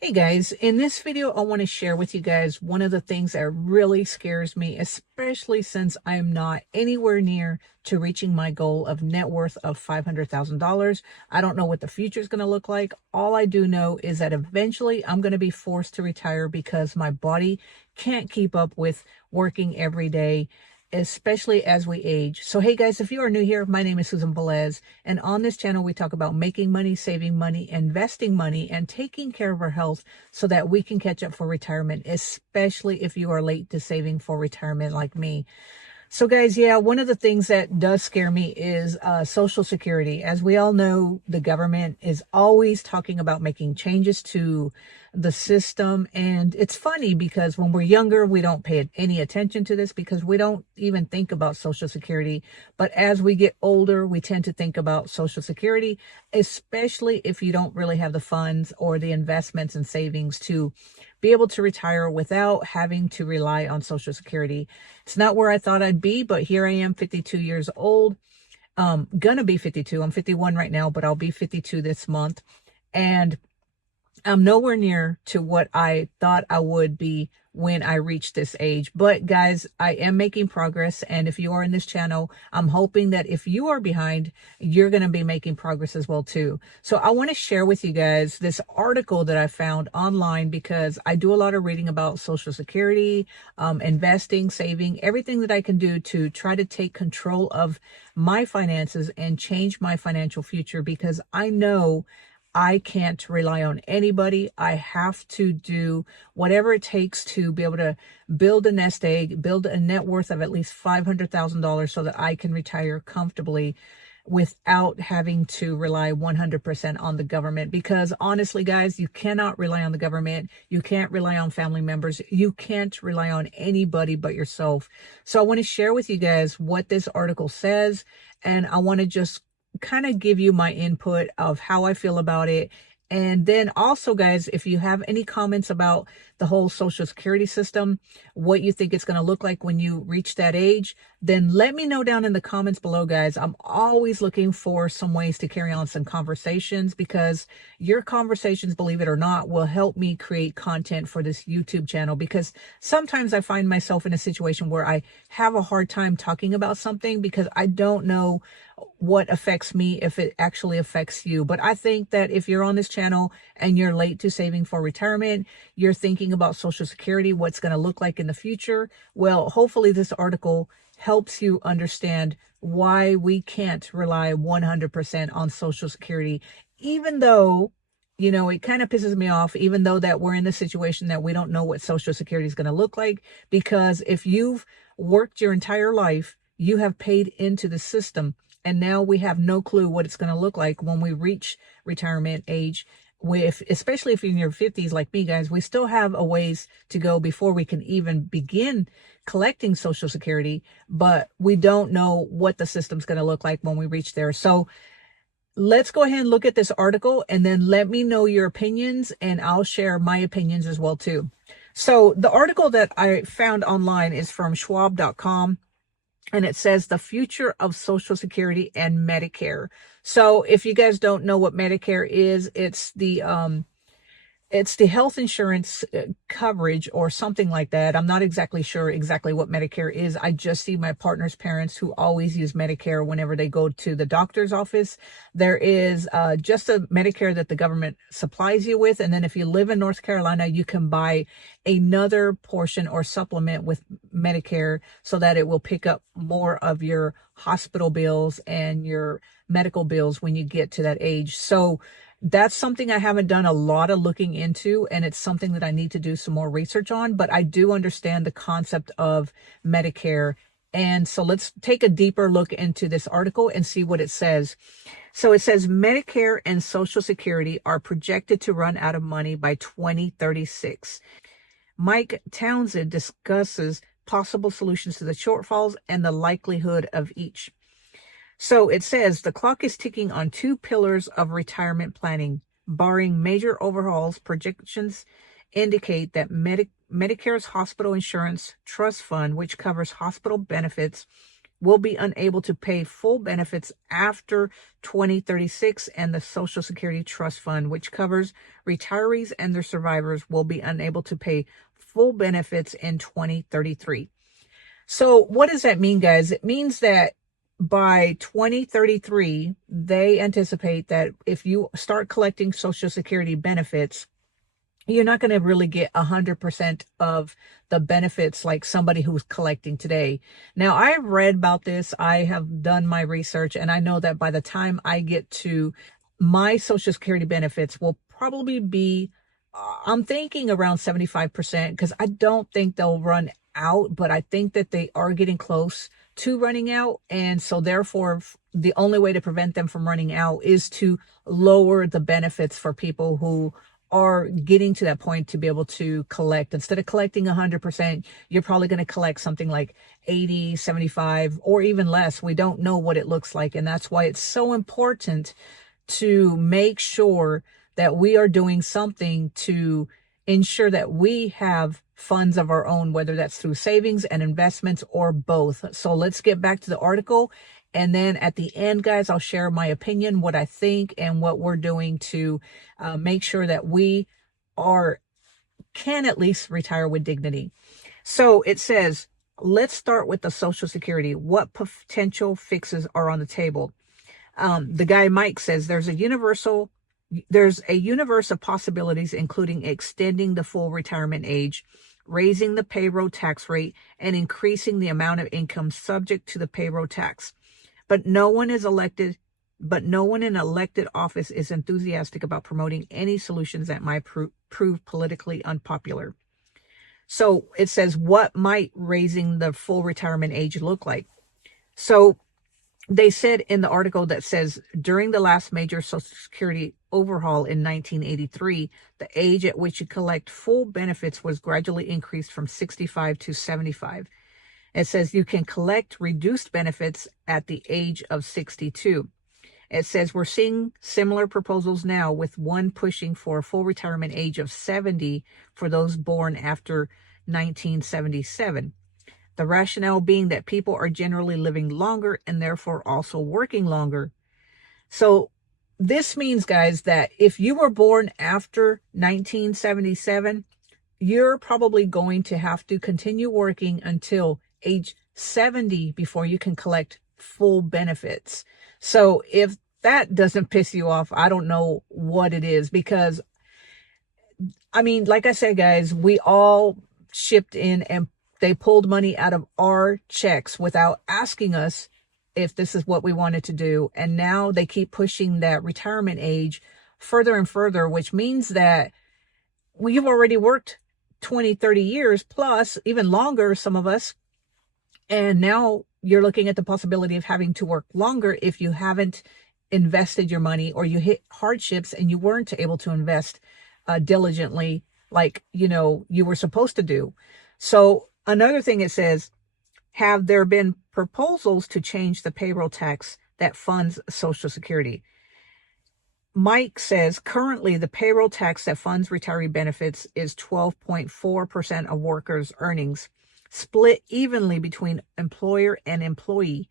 Hey guys, in this video, I want to share with you guys one of the things that really scares me, especially since I'm not anywhere near to reaching my goal of net worth of $500,000. I don't know what the future is going to look like. All I do know is that eventually I'm going to be forced to retire because my body can't keep up with working every day, especially as we age. So hey guys, if you are new here, my name is Susan Velez, and on this channel we talk about making money, saving money, investing money, and taking care of our health so that we can catch up for retirement, especially if you are late to saving for retirement like me. So guys, yeah, one of the things that does scare me is Social Security. As we all know, the government is always talking about making changes to the system. And it's funny because when we're younger, we don't pay any attention to this because we don't even think about Social Security. But as we get older, we tend to think about Social Security, especially if you don't really have the funds or the investments and savings to be able to retire without having to rely on Social Security. It's not where I thought I'd be, but here I am, 52 years old. Gonna be 52. I'm 51 right now, but I'll be 52 this month. And I'm nowhere near to what I thought I would be when I reached this age. But guys, I am making progress. And if you are in this channel, I'm hoping that if you are behind, you're going to be making progress as well too. So I want to share with you guys this article that I found online because I do a lot of reading about Social Security, investing, saving, everything that I can do to try to take control of my finances and change my financial future, because I know I can't rely on anybody. I have to do whatever it takes to be able to build a nest egg, build a net worth of at least $500,000 so that I can retire comfortably without having to rely 100% on the government. Because honestly, guys, you cannot rely on the government. You can't rely on family members. You can't rely on anybody but yourself. So I want to share with you guys what this article says, and I want to just kind of give you my input of how I feel about it. And then also, guys, if you have any comments about the whole Social Security system, what you think it's going to look like when you reach that age, then let me know down in the comments below, guys. I'm always looking for some ways to carry on some conversations, because your conversations, believe it or not, will help me create content for this YouTube channel. Because sometimes I find myself in a situation where I have a hard time talking about something because I don't know what affects me if it actually affects you. But I think that if you're on this channel and you're late to saving for retirement, you're thinking about Social Security, what's going to look like in the future, well, hopefully this article helps you understand why we can't rely 100% on Social Security, even though, you know, it kind of pisses me off, even though that we're in the situation that we don't know what Social Security is going to look like. Because if you've worked your entire life, you have paid into the system, and now we have no clue what it's going to look like when we reach retirement age. Especially if you're in your 50s like me, guys, we still have a ways to go before we can even begin collecting Social Security, but we don't know what the system's going to look like when we reach there. So let's go ahead and look at this article, and then let me know your opinions, and I'll share my opinions as well too. So the article that I found online is from schwab.com. And it says the future of Social Security and Medicare. So if you guys don't know what Medicare is, it's the health insurance coverage or something like that. I'm not exactly sure exactly what Medicare is. I just see my partner's parents who always use Medicare whenever they go to the doctor's office. There is just a Medicare that the government supplies you with. And then if you live in North Carolina, you can buy another portion or supplement with Medicare so that it will pick up more of your hospital bills and your medical bills when you get to that age. So that's something I haven't done a lot of looking into, and it's something that I need to do some more research on, but I do understand the concept of Medicare. And so let's take a deeper look into this article and see what it says. So it says Medicare and Social Security are projected to run out of money by 2036. Mike Townsend discusses possible solutions to the shortfalls and the likelihood of each. So it says the clock is ticking on two pillars of retirement planning. Barring major overhauls, projections indicate that Medicare's Hospital Insurance Trust Fund, which covers hospital benefits, will be unable to pay full benefits after 2036, and the Social Security Trust Fund, which covers retirees and their survivors, will be unable to pay full benefits in 2033. So what does that mean, guys? It means that by 2033, they anticipate that if you start collecting Social Security benefits, you're not going to really get 100% of the benefits like somebody who's collecting today. Now, I've read about this. I have done my research, and I know that by the time I get to my Social Security benefits will probably be, I'm thinking around 75%, because I don't think they'll run out, but I think that they are getting close to running out. And so therefore, the only way to prevent them from running out is to lower the benefits for people who are getting to that point to be able to collect. Instead of collecting 100%, you're probably going to collect something like 80, 75, or even less. We don't know what it looks like. And that's why it's so important to make sure that we are doing something to ensure that we have funds of our own, whether that's through savings and investments or both. So let's get back to the article. And then at the end, guys, I'll share my opinion, what I think, and what we're doing to make sure that we can at least retire with dignity. So it says, let's start with the Social Security. What potential fixes are on the table? The guy Mike says there's a universe of possibilities, including extending the full retirement age, raising the payroll tax rate, and increasing the amount of income subject to the payroll tax. But no one in elected office is enthusiastic about promoting any solutions that might prove politically unpopular. So it says, what might raising the full retirement age look like? So they said in the article that says, during the last major Social Security overhaul in 1983, the age at which you collect full benefits was gradually increased from 65 to 75. It says you can collect reduced benefits at the age of 62. It says we're seeing similar proposals now, with one pushing for a full retirement age of 70 for those born after 1977. The rationale being that people are generally living longer and therefore also working longer. So this means, guys, that if you were born after 1977, you're probably going to have to continue working until age 70 before you can collect full benefits. So if that doesn't piss you off, I don't know what it is, because I mean, like I said, guys, we all shipped in and they pulled money out of our checks without asking us if this is what we wanted to do. And now they keep pushing that retirement age further and further, which means that you've already worked 20, 30 years plus, even longer, some of us. And now you're looking at the possibility of having to work longer if you haven't invested your money, or you hit hardships and you weren't able to invest diligently like, you were supposed to do. So another thing it says, have there been proposals to change the payroll tax that funds Social Security? Mike says currently the payroll tax that funds retiree benefits is 12.4% of workers' earnings, split evenly between employer and employee.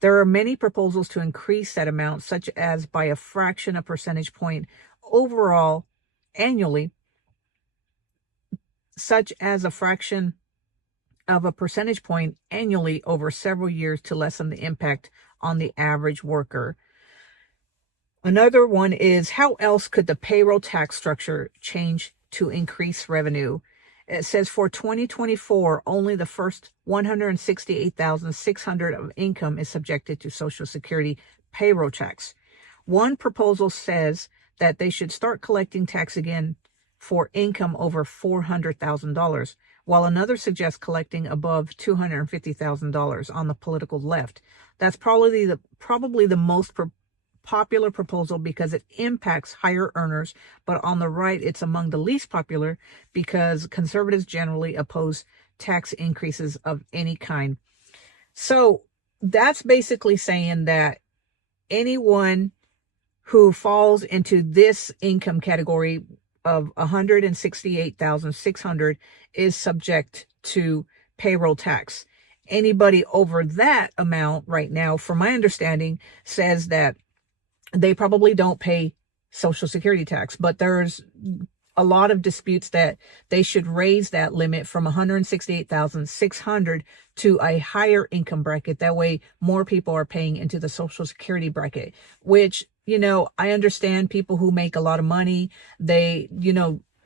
There are many proposals to increase that amount, such as by a fraction of percentage point overall annually, such as a fraction of a percentage point annually over several years to lessen the impact on the average worker. Another one is, how else could the payroll tax structure change to increase revenue? It says for 2024, only the first 168,600 of income is subjected to Social Security payroll tax. One proposal says that they should start collecting tax again for income over $400,000, while another suggests collecting above $250,000 on the political left. That's probably the most popular proposal because it impacts higher earners, but on the right, it's among the least popular because conservatives generally oppose tax increases of any kind. So that's basically saying that anyone who falls into this income category of 168,600 is subject to payroll tax. Anybody over that amount right now, from my understanding, says that they probably don't pay Social Security tax, but there's a lot of disputes that they should raise that limit from 168,600 to a higher income bracket. That way more people are paying into the Social Security bracket, which, I understand people who make a lot of money, they,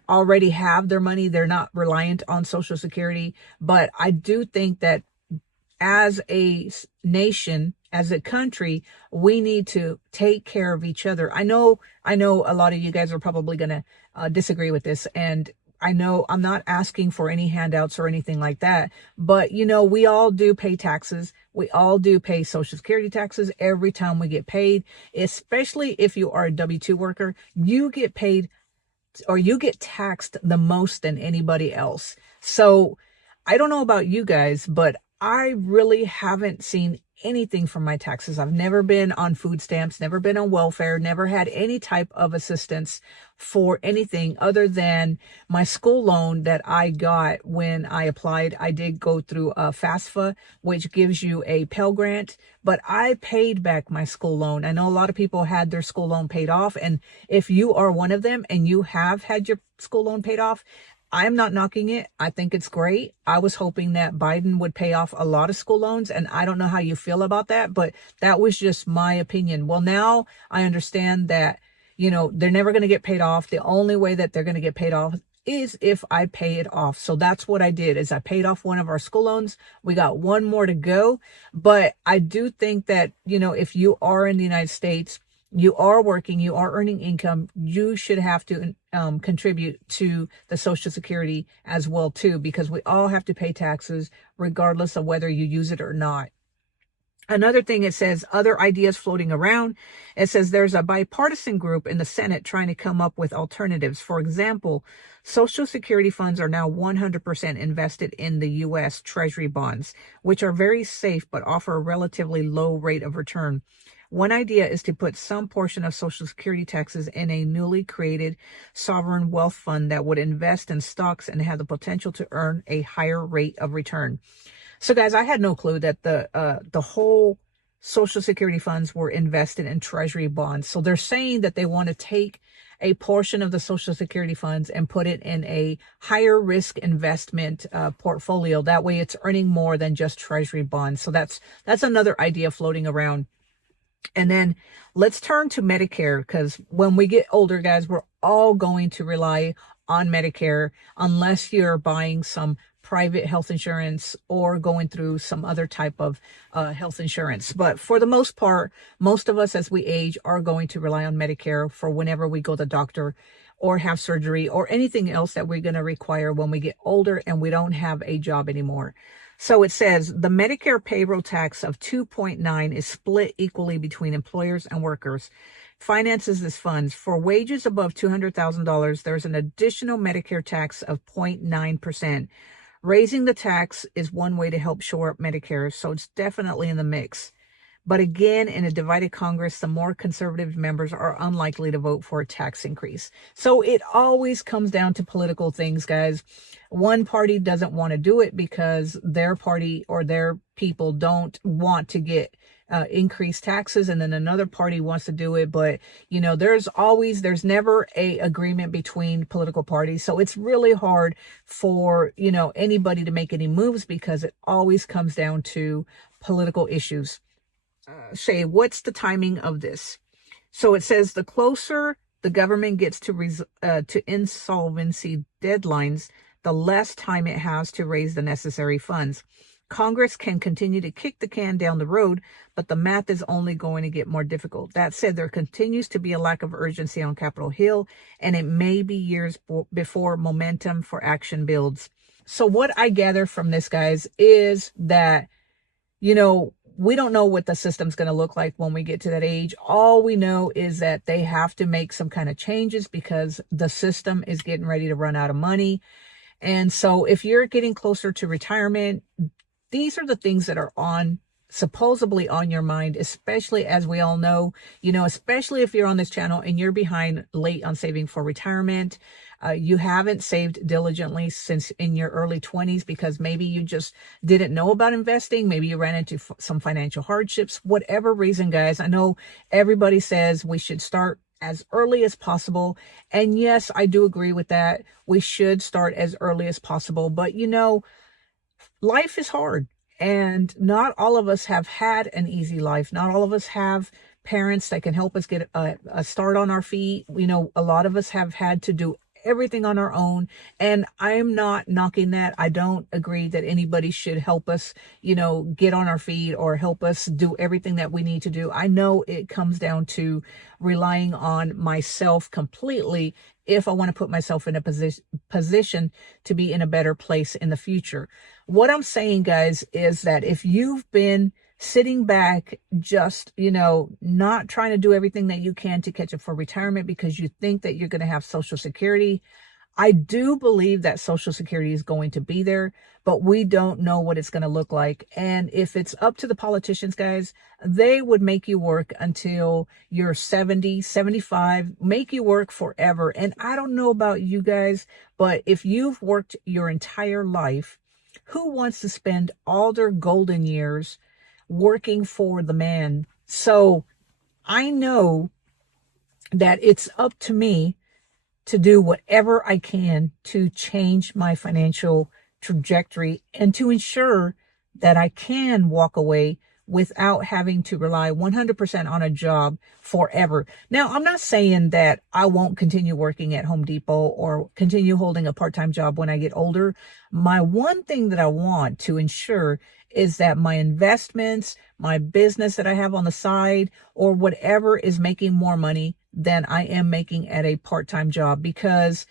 already have their money. They're not reliant on Social Security. But I do think that as a nation, as a country, we need to take care of each other. I know a lot of you guys are probably going to disagree with this. And I know I'm not asking for any handouts or anything like that, but we all do pay taxes. We all do pay Social Security taxes every time we get paid, especially if you are a W-2 worker. You get paid, or you get taxed the most than anybody else. So I don't know about you guys, but I really haven't seen anything from my taxes. I've never been on food stamps, never been on welfare, never had any type of assistance for anything other than my school loan that I got when I applied. I did go through FAFSA, which gives you a Pell Grant, but I paid back my school loan. I know a lot of people had their school loan paid off, and if you are one of them and you have had your school loan paid off, I'm not knocking it. I think it's great. I was hoping that Biden would pay off a lot of school loans, and I don't know how you feel about that, but that was just my opinion. Well, now I understand that, they're never going to get paid off. The only way that they're going to get paid off is if I pay it off. So that's what I did, is I paid off one of our school loans. We got one more to go. But I do think that, if you are in the United States, you are working, you are earning income, you should have to contribute to the Social Security as well too, because we all have to pay taxes regardless of whether you use it or not. Another thing, it says other ideas floating around. It says there's a bipartisan group in the Senate trying to come up with alternatives. For example, Social Security funds are now 100% invested in the U.S. Treasury bonds, which are very safe but offer a relatively low rate of return. One idea is to put some portion of Social Security taxes in a newly created sovereign wealth fund that would invest in stocks and have the potential to earn a higher rate of return. So guys, I had no clue that the whole Social Security funds were invested in Treasury bonds. So they're saying that they want to take a portion of the Social Security funds and put it in a higher risk investment portfolio. That way it's earning more than just Treasury bonds. So that's another idea floating around. And then let's turn to Medicare, because when we get older, guys, we're all going to rely on Medicare unless you're buying some private health insurance or going through some other type of health insurance. But for the most part, most of us as we age are going to rely on Medicare for whenever we go to the doctor or have surgery or anything else that we're going to require when we get older and we don't have a job anymore. So it says the Medicare payroll tax of 2.9 is split equally between employers and workers. Finances this funds. For wages above $200,000, there's an additional Medicare tax of 0.9%. Raising the tax is one way to help shore up Medicare, so it's definitely in the mix. But again, in a divided Congress, the more conservative members are unlikely to vote for a tax increase. So it always comes down to political things, guys. One party doesn't want to do it because their party or their people don't want to get increased taxes, and then another party wants to do it. But there's never a agreement between political parties. So it's really hard for anybody to make any moves because it always comes down to political issues. Say, what's the timing of this? So it says the closer the government gets to insolvency deadlines, the less time it has to raise the necessary funds. Congress can continue to kick the can down the road, but the math is only going to get more difficult. That said, there continues to be a lack of urgency on Capitol Hill, and it may be years before momentum for action builds. So what I gather from this, guys, is that, we don't know what the system's going to look like when we get to that age. All we know is that they have to make some kind of changes because the system is getting ready to run out of money. And so if you're getting closer to retirement, these are the things that are supposedly on your mind, especially as we all know, especially if you're on this channel and you're behind late on saving for retirement. you haven't saved diligently since in your early 20s because maybe you just didn't know about investing. Maybe you ran into some financial hardships, whatever reason, guys. I know everybody says we should start as early as possible. And yes, I do agree with that. We should start as early as possible. But you know, life is hard, and not all of us have had an easy life. Not all of us have parents that can help us get a start on our feet. You know, a lot of us have had to do everything on our own, and I am not knocking that. I don't agree that anybody should help us, you know, get on our feet or help us do everything that we need to do. I know it comes down to relying on myself completely if I want to put myself in a position to be in a better place in the future. What I'm saying, guys, is that if you've been sitting back, just, you know, not trying to do everything that you can to catch up for retirement because you think that you're going to have Social Security, I do believe that Social Security is going to be there, but we don't know what it's going to look like. And if it's up to the politicians, guys, they would make you work until you're 70, 75, make you work forever. And I don't know about you guys, but if you've worked your entire life, who wants to spend all their golden years working for the man? So I know that it's up to me to do whatever I can to change my financial trajectory and to ensure that I can walk away without having to rely 100% on a job forever. Now, I'm not saying that I won't continue working at Home Depot or continue holding a part-time job when I get older. My one thing that I want to ensure is that my investments, my business that I have on the side, or whatever is making more money than I am making at a part-time job. Because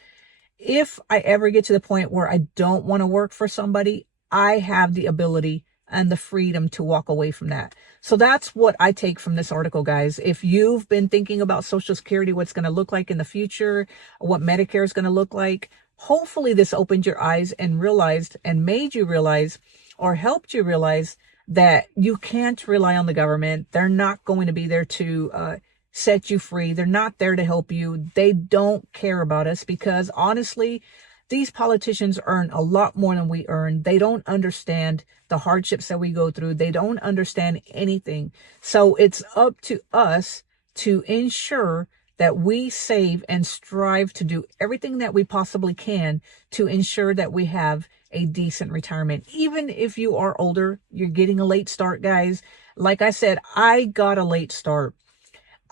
if I ever get to the point where I don't want to work for somebody, I have the ability and the freedom to walk away from that. So that's what I take from this article, guys. If you've been thinking about Social Security, what's going to look like in the future, what Medicare is going to look like, hopefully this opened your eyes and realized and made you realize or helped you realize that you can't rely on the government. They're not going to be there to set you free. They're not there to help you. They don't care about us because honestly, these politicians earn a lot more than we earn. They don't understand the hardships that we go through. They don't understand anything. So it's up to us to ensure that we save and strive to do everything that we possibly can to ensure that we have a decent retirement. Even if you are older, you're getting a late start, guys. Like I said, I got a late start.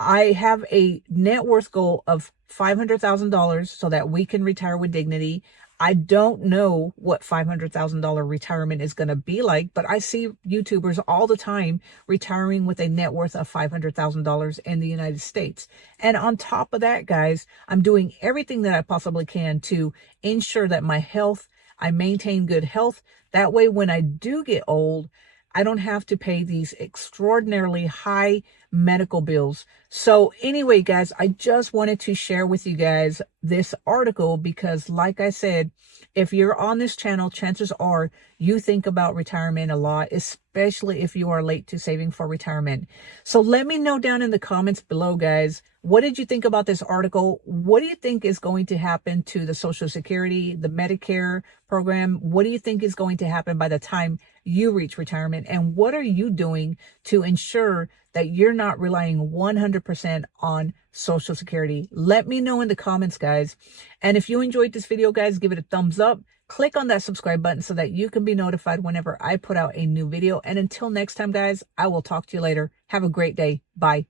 I have a net worth goal of $500,000 so that we can retire with dignity. I don't know what $500,000 retirement is going to be like, but I see YouTubers all the time retiring with a net worth of $500,000 in the United States. And on top of that, guys, I'm doing everything that I possibly can to ensure that my health, I maintain good health. That way, when I do get old, I don't have to pay these extraordinarily high medical bills. So anyway, guys, I just wanted to share with you guys this article because like I said, if you're on this channel, chances are you think about retirement a lot, especially if you are late to saving for retirement. So let me know down in the comments below, guys, what did you think about this article? What do you think is going to happen to the Social Security, the Medicare program? What do you think is going to happen by the time you reach retirement? And what are you doing to ensure that you're not relying 100% on Social Security? Let me know in the comments, guys. And if you enjoyed this video, guys, give it a thumbs up. Click on that subscribe button so that you can be notified whenever I put out a new video. And until next time, guys, I will talk to you later. Have a great day. Bye.